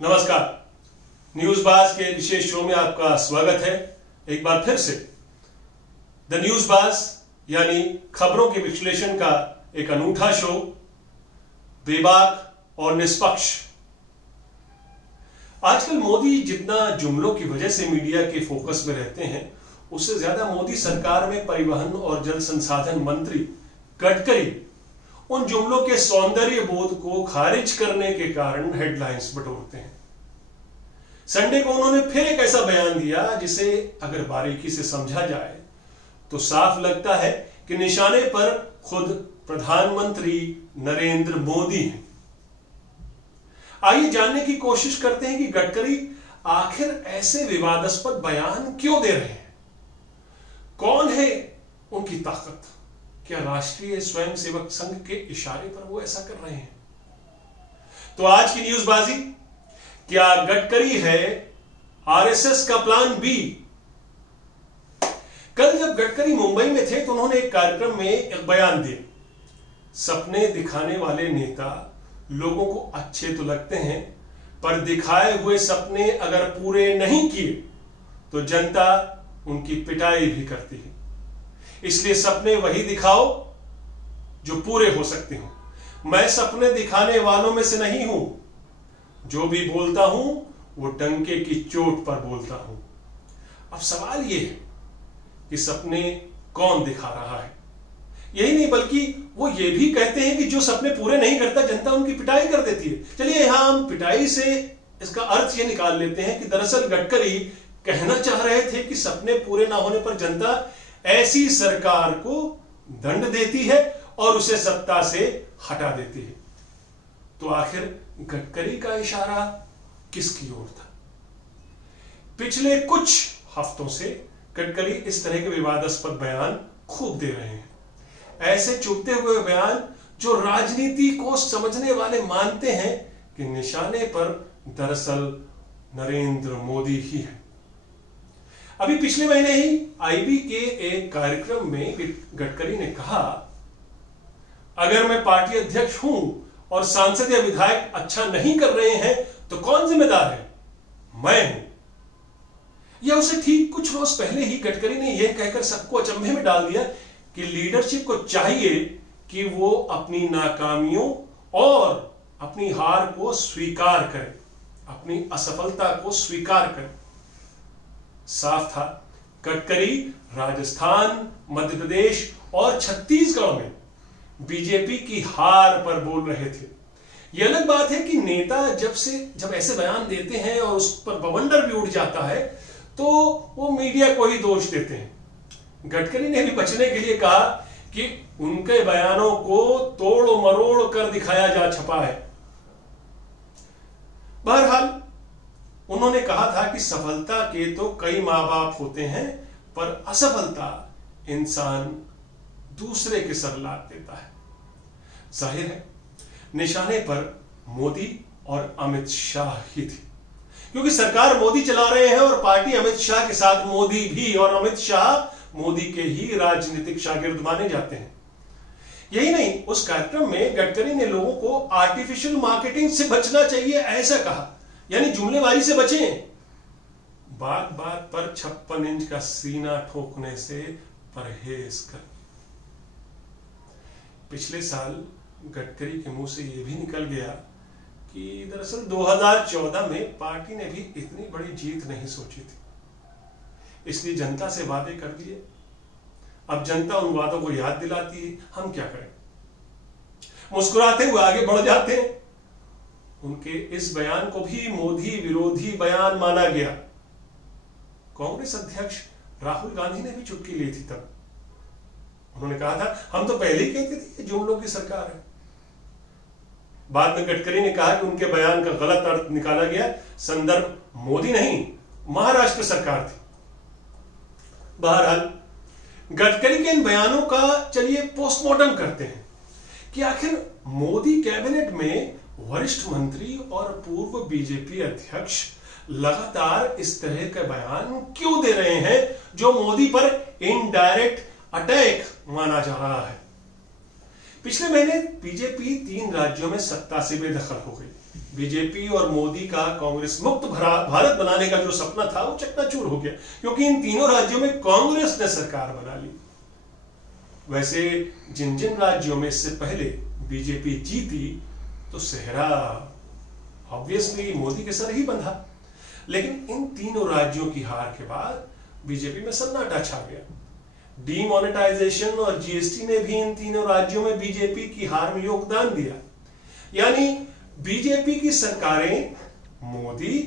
नमस्कार। न्यूज बाज के विशेष शो में आपका स्वागत है। एक बार फिर से द न्यूज बाज यानी खबरों के विश्लेषण का एक अनूठा शो, बेबाक और निष्पक्ष। आजकल मोदी जितना जुमलों की वजह से मीडिया के फोकस में रहते हैं, उससे ज्यादा मोदी सरकार में परिवहन और जल संसाधन मंत्री गडकरी उन जुमलों के सौंदर्य बोध को खारिज करने के कारण हेडलाइंस बटोरते हैं। संडे को उन्होंने फिर एक ऐसा बयान दिया जिसे अगर बारीकी से समझा जाए तो साफ लगता है कि निशाने पर खुद प्रधानमंत्री नरेंद्र मोदी हैं। आइए जानने की कोशिश करते हैं कि गडकरी आखिर ऐसे विवादास्पद बयान क्यों दे रहे हैं। कौन है उनकी ताकत? क्या राष्ट्रीय स्वयंसेवक संघ के इशारे पर वो ऐसा कर रहे हैं? तो आज की न्यूजबाजी, क्या गडकरी है आरएसएस का प्लान बी? कल जब गडकरी मुंबई में थे तो उन्होंने एक कार्यक्रम में एक बयान दिया। सपने दिखाने वाले नेता लोगों को अच्छे तो लगते हैं, पर दिखाए हुए सपने अगर पूरे नहीं किए तो जनता उनकी पिटाई भी करती है। इसलिए सपने वही दिखाओ जो पूरे हो सकते हो। मैं सपने दिखाने वालों में से नहीं हूं। जो भी बोलता हूं वो डंके की चोट पर बोलता हूं। अब सवाल यह है कि सपने कौन दिखा रहा है? यही नहीं बल्कि वो ये भी कहते हैं कि जो सपने पूरे नहीं करता जनता उनकी पिटाई कर देती है। चलिए यहां हम पिटाई से इसका अर्थ ये निकाल लेते हैं कि दरअसल गडकरी कहना चाह रहे थे कि सपने पूरे ना होने पर जनता ऐसी सरकार को दंड देती है और उसे सत्ता से हटा देती है। तो आखिर गडकरी का इशारा किसकी ओर था? पिछले कुछ हफ्तों से गडकरी इस तरह के विवादास्पद बयान खूब दे रहे हैं। ऐसे चुभते हुए बयान जो राजनीति को समझने वाले मानते हैं कि निशाने पर दरअसल नरेंद्र मोदी ही है। अभी पिछले महीने ही आईबी के एक कार्यक्रम में गडकरी ने कहा, अगर मैं पार्टी अध्यक्ष हूं और सांसद या विधायक अच्छा नहीं कर रहे हैं तो कौन जिम्मेदार है? मैं हूं। या उसे ठीक कुछ रोज पहले ही गडकरी ने यह कहकर सबको अचंभे में डाल दिया कि लीडरशिप को चाहिए कि वो अपनी नाकामियों और अपनी हार को स्वीकार करे, अपनी असफलता को स्वीकार करे। साफ था, गडकरी राजस्थान, मध्य प्रदेश और छत्तीसगढ़ में बीजेपी की हार पर बोल रहे थे। यह अलग बात है कि नेता जब ऐसे बयान देते हैं और उस पर बवंडर भी उठ जाता है तो वो मीडिया को ही दोष देते हैं। गडकरी ने भी बचने के लिए कहा कि उनके बयानों को तोड़ मरोड़ कर दिखाया जा छपा है। बहरहाल उन्होंने कहा था कि सफलता के तो कई मां बाप होते हैं, पर असफलता इंसान दूसरे के सर लाद देता है। जाहिर है निशाने पर मोदी और अमित शाह ही थे, क्योंकि सरकार मोदी चला रहे हैं और पार्टी अमित शाह के साथ मोदी भी, और अमित शाह मोदी के ही राजनीतिक शागिर्द माने जाते हैं। यही नहीं, उस कार्यक्रम में गडकरी ने लोगों को आर्टिफिशियल मार्केटिंग से बचना चाहिए ऐसा कहा, यानी जुमलेबाजी से बचें। बात बात पर 56 इंच का सीना ठोकने से परहेज कर। पिछले साल गडकरी के मुंह से यह भी निकल गया कि दरअसल 2014 में पार्टी ने भी इतनी बड़ी जीत नहीं सोची थी, इसलिए जनता से वादे कर दिए। अब जनता उन वादों को याद दिलाती है, हम क्या करें? मुस्कुराते हुए आगे बढ़ जाते हैं। उनके इस बयान को भी मोदी विरोधी बयान माना गया। कांग्रेस अध्यक्ष राहुल गांधी ने भी चुटकी ली थी। तब उन्होंने कहा था, हम तो पहले ही कहते थे ये जुमलों की सरकार है। बाद में गडकरी ने कहा कि उनके बयान का गलत अर्थ निकाला गया, संदर्भ मोदी नहीं महाराष्ट्र सरकार थी। बहरहाल गडकरी के इन बयानों का चलिए पोस्टमार्टम करते हैं कि आखिर मोदी कैबिनेट में वरिष्ठ मंत्री और पूर्व बीजेपी अध्यक्ष लगातार इस तरह के बयान क्यों दे रहे हैं जो मोदी पर इनडायरेक्ट अटैक माना जा रहा है। पिछले महीने बीजेपी 3 राज्यों में सत्ता से बेदखल हो गई। बीजेपी और मोदी का कांग्रेस मुक्त भारत बनाने का जो सपना था वो चकनाचूर हो गया, क्योंकि इन तीनों राज्यों में कांग्रेस ने सरकार बना ली। वैसे जिन जिन राज्यों में इससे पहले बीजेपी जीती तो सेहरा ऑब्वियसली मोदी के सर ही बंधा, लेकिन इन तीनों राज्यों की हार के बाद बीजेपी में सन्नाटा छा गया। डीमोनेटाइजेशन और जीएसटी ने भी इन तीनों राज्यों में बीजेपी की हार में योगदान दिया, यानी बीजेपी की सरकारें मोदी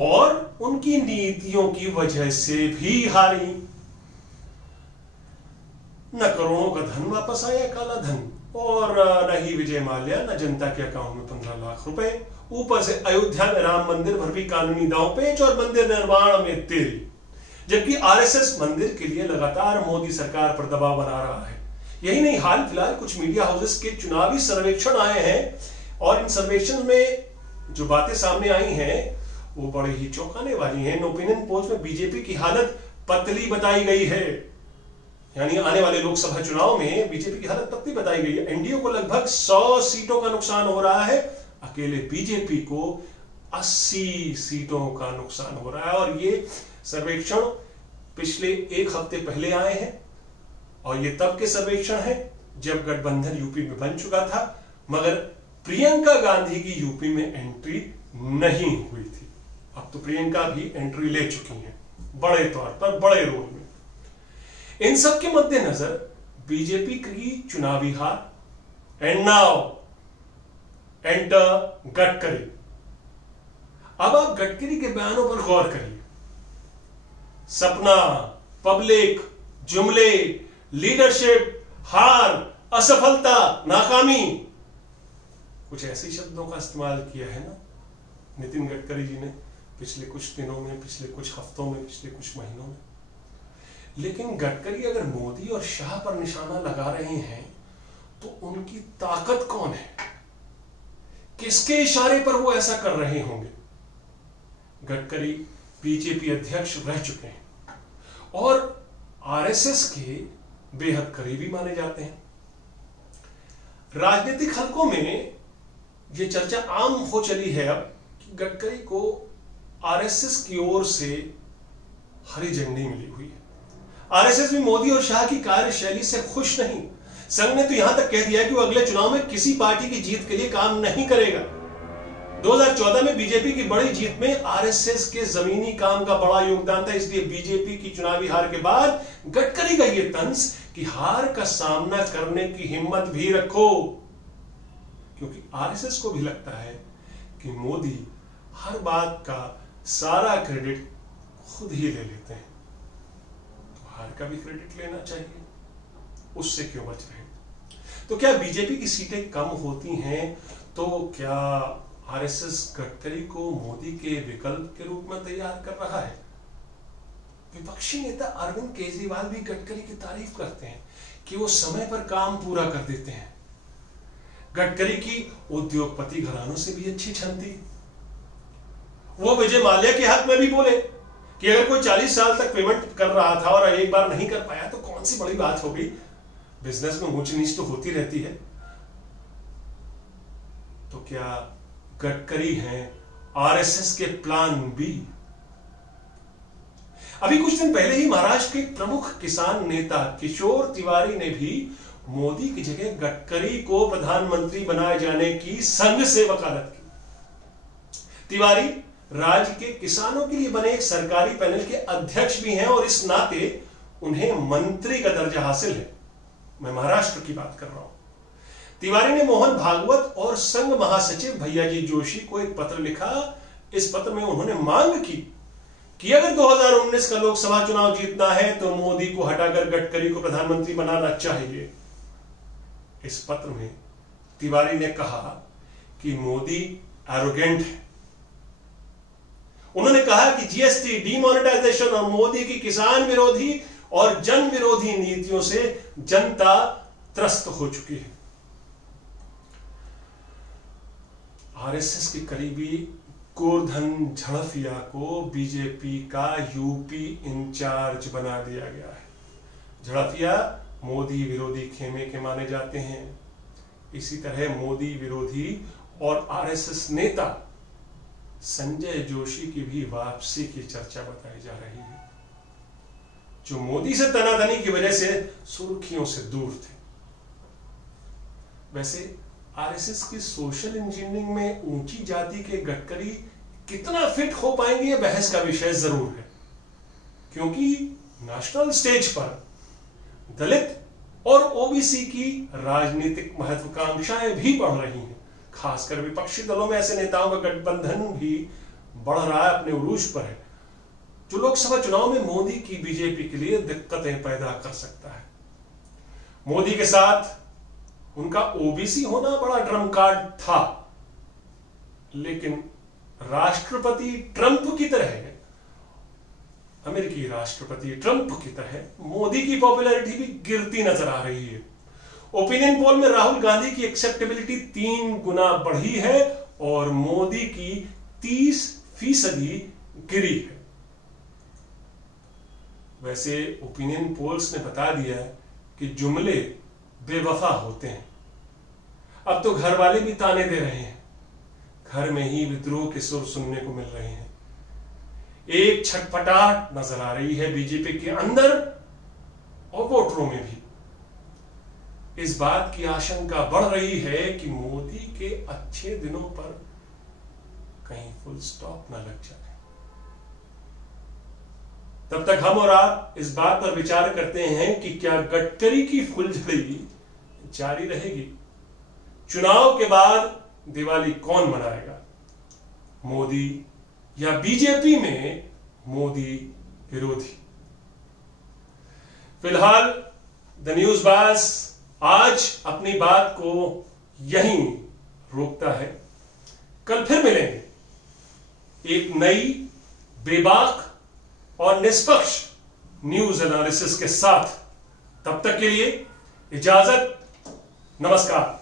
और उनकी नीतियों की वजह से भी हारी। न करोड़ों का धन वापस आया, काला धन, और न ही विजय माल्या, न जनता के अकाउंट में 15 लाख रुपए, ऊपर से अयोध्या में राम मंदिर पर भी कानूनी दांवपेच और मंदिर निर्माण में तेल। जबकि आरएसएस मंदिर के लिए लगातार मोदी सरकार पर दबाव बना रहा है। यही नहीं, हाल फिलहाल कुछ मीडिया हाउसेस के चुनावी सर्वेक्षण आए हैं और इन सर्वेक्षण में जो बातें सामने आई हैं वो बड़ी ही चौंकाने वाली हैं। इन ओपिनियन पोल्स में बीजेपी की हालत पतली बताई गई है, यानी आने वाले लोकसभा चुनाव में बीजेपी की हालत पतली बताई गई है। एनडीए को लगभग 100 सीटों का नुकसान हो रहा है, अकेले बीजेपी को 80 सीटों का नुकसान हो रहा है। और ये सर्वेक्षण पिछले एक हफ्ते पहले आए हैं और ये तब के सर्वेक्षण हैं जब गठबंधन यूपी में बन चुका था, मगर प्रियंका गांधी की यूपी में एंट्री नहीं हुई थी। अब तो प्रियंका भी एंट्री ले चुकी हैं, बड़े तौर पर, बड़े रोल में। इन सब के मद्देनजर बीजेपी की चुनावी हार। And now enter Gadkari. अब आप गडकरी के बयानों पर गौर करिए। सपना, पब्लिक, जुमले, लीडरशिप, हार, असफलता, नाकामी, कुछ ऐसे शब्दों का इस्तेमाल किया है ना नितिन गडकरी जी ने पिछले कुछ दिनों में, पिछले कुछ हफ्तों में, पिछले कुछ महीनों में। लेकिन गडकरी अगर मोदी और शाह पर निशाना लगा रहे हैं तो उनकी ताकत कौन है, किसके इशारे पर वो ऐसा कर रहे होंगे? गडकरी बीजेपी अध्यक्ष रह चुके हैं और आरएसएस के बेहद करीबी माने जाते हैं। राजनीतिक हलकों में यह चर्चा आम हो चली है अब कि गडकरी को आरएसएस की ओर से हरी झंडी मिली हुई है। आरएसएस भी मोदी और शाह की कार्यशैली से खुश नहीं। संघ ने तो यहां तक कह दिया कि वो अगले चुनाव में किसी पार्टी की जीत के लिए काम नहीं करेगा। 2014 में बीजेपी की बड़ी जीत में आरएसएस के जमीनी काम का बड़ा योगदान था, इसलिए बीजेपी की चुनावी हार के बाद गडकरी का यह तंज कि हार का सामना करने की हिम्मत भी रखो, क्योंकि आरएसएस को भी लगता है कि मोदी हर बात का सारा क्रेडिट खुद ही ले लेते हैं, तो हार का भी क्रेडिट लेना चाहिए, उससे क्यों बच रहे? तो क्या बीजेपी की सीटें कम होती हैं तो क्या आरएसएस गडकरी को मोदी के विकल्प के रूप में तैयार कर रहा है? विपक्षी नेता अरविंद केजरीवाल भी गडकरी की तारीफ करते हैं कि वो समय पर काम पूरा कर देते हैं। गडकरी की उद्योगपति घरानों से भी अच्छी छनती। वो विजय माल्या के हाथ में भी बोले कि अगर कोई 40 साल तक पेमेंट कर रहा था और एक बार नहीं कर पाया तो कौन सी बड़ी बात हो गई, बिजनेस में ऊंच नीच तो होती रहती है। तो क्या गडकरी हैं आरएसएस के प्लान बी? अभी कुछ दिन पहले ही महाराष्ट्र के प्रमुख किसान नेता किशोर तिवारी ने भी मोदी की जगह गडकरी को प्रधानमंत्री बनाए जाने की संघ से वकालत की। तिवारी राज्य के किसानों के लिए बने एक सरकारी पैनल के अध्यक्ष भी हैं और इस नाते उन्हें मंत्री का दर्जा हासिल है। मैं महाराष्ट्र की बात कर रहा हूं। तिवारी ने मोहन भागवत और संघ महासचिव भैयाजी जोशी को एक पत्र लिखा। इस पत्र में उन्होंने मांग की कि अगर 2019 का लोकसभा चुनाव जीतना है तो मोदी को हटाकर गडकरी को प्रधानमंत्री बनाना चाहिए। इस पत्र में तिवारी ने कहा कि मोदी एरोगेंट है। उन्होंने कहा कि जीएसटी, डीमोनेटाइजेशन और मोदी की किसान विरोधी और जन विरोधी नीतियों से जनता त्रस्त हो चुकी है। आरएसएस के करीबी गोवर्धन झड़फिया को बीजेपी का यूपी इंचार्ज बना दिया गया है। झड़फिया मोदी विरोधी खेमे के माने जाते हैं। इसी तरह मोदी विरोधी और आरएसएस नेता संजय जोशी की भी वापसी की चर्चा बताई जा रही है, जो मोदी से तनातनी की वजह से सुर्खियों से दूर थे। वैसे आरएसएस की सोशल इंजीनियरिंग में ऊंची जाति के गडकरी कितना फिट हो पाएंगे, यह बहस का विषय जरूर है, क्योंकि नेशनल स्टेज पर दलित और ओबीसी की राजनीतिक महत्वाकांक्षाएं भी बढ़ रही हैं। खासकर विपक्षी दलों में ऐसे नेताओं का गठबंधन भी बढ़ रहा है, अपने उरूज पर है, जो लोकसभा चुनाव में मोदी की बीजेपी के लिए दिक्कतें पैदा कर सकता है। मोदी के साथ उनका ओबीसी होना बड़ा ट्रम्प कार्ड था, लेकिन राष्ट्रपति ट्रंप की तरह, अमेरिकी राष्ट्रपति ट्रंप की तरह मोदी की पॉपुलैरिटी भी गिरती नजर आ रही है। ओपिनियन पोल में राहुल गांधी की एक्सेप्टेबिलिटी 3 गुना बढ़ी है और मोदी की 30% गिरी है। वैसे ओपिनियन पोल्स ने बता दिया है कि जुमले बेवफा होते हैं। अब तो घर वाले भी ताने दे रहे हैं, घर में ही विद्रोह के सुर सुनने को मिल रहे हैं। एक छटपटाहट नजर आ रही है बीजेपी के अंदर और वोटरों में भी। इस बात की आशंका बढ़ रही है कि मोदी के अच्छे दिनों पर कहीं फुल स्टॉप न लग जाए। तब तक हम और आप इस बात पर विचार करते हैं कि क्या गडकरी की फुलझड़ी जारी रहेगी? चुनाव के बाद दिवाली कौन मनाएगा, मोदी या बीजेपी में मोदी विरोधी? फिलहाल द न्यूज बाज आज अपनी बात को यहीं रोकता है। कल फिर मिलेंगे एक नई बेबाक और निष्पक्ष न्यूज एनालिसिस के साथ। तब तक के लिए इजाजत, नमस्कार।